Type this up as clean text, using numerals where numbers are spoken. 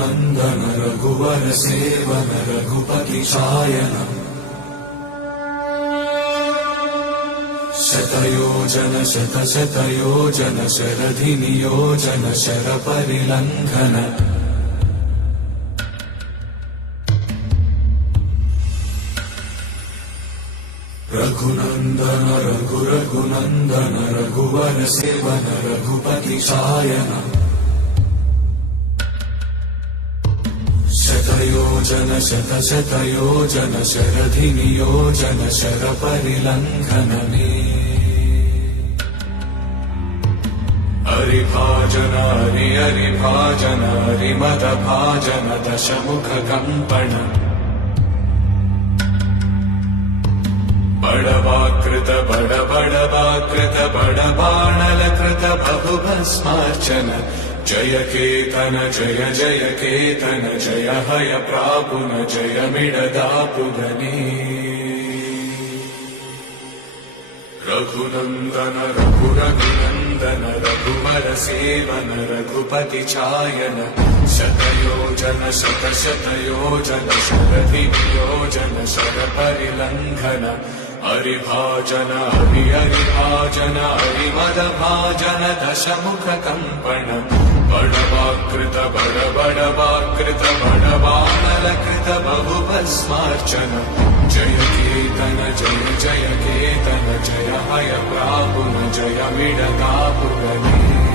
रघुनन्दन रघुवर seven Raghupati Shayan शतयोजन शतशतयोजन शरधि नियोजन शरपरिलङ्घन रघुनन्दन रघुनन्दन रघुवर seven Raghupati Shayan शतयोजन शतशतयोजन शरधि नियोजन शरपरिलङ्घन हरिभाजन हरिभाजन हरिमदभाजन दशमुख कंपन बड़वाकृत बड़बाणलकृत बहुभस्मार्चन जय केतन जय जय केतन जय हय प्रापुन जय मिडदापुगनी रघुनन्दन रघुनन्दन रघुवर सेवन रघुपति चायन शतयोजन शतशतयोजन शरधि नियोजन शरपरिलङ्घन हरिभाजन हरिभाजन हरिमदभाजन दशमुख कंपन बड़वाकृत बड़बाणलकृत बहुभस्मार्चन जय केतन जय जय केतन जय हय प्रापुन जय मिडदापुगनी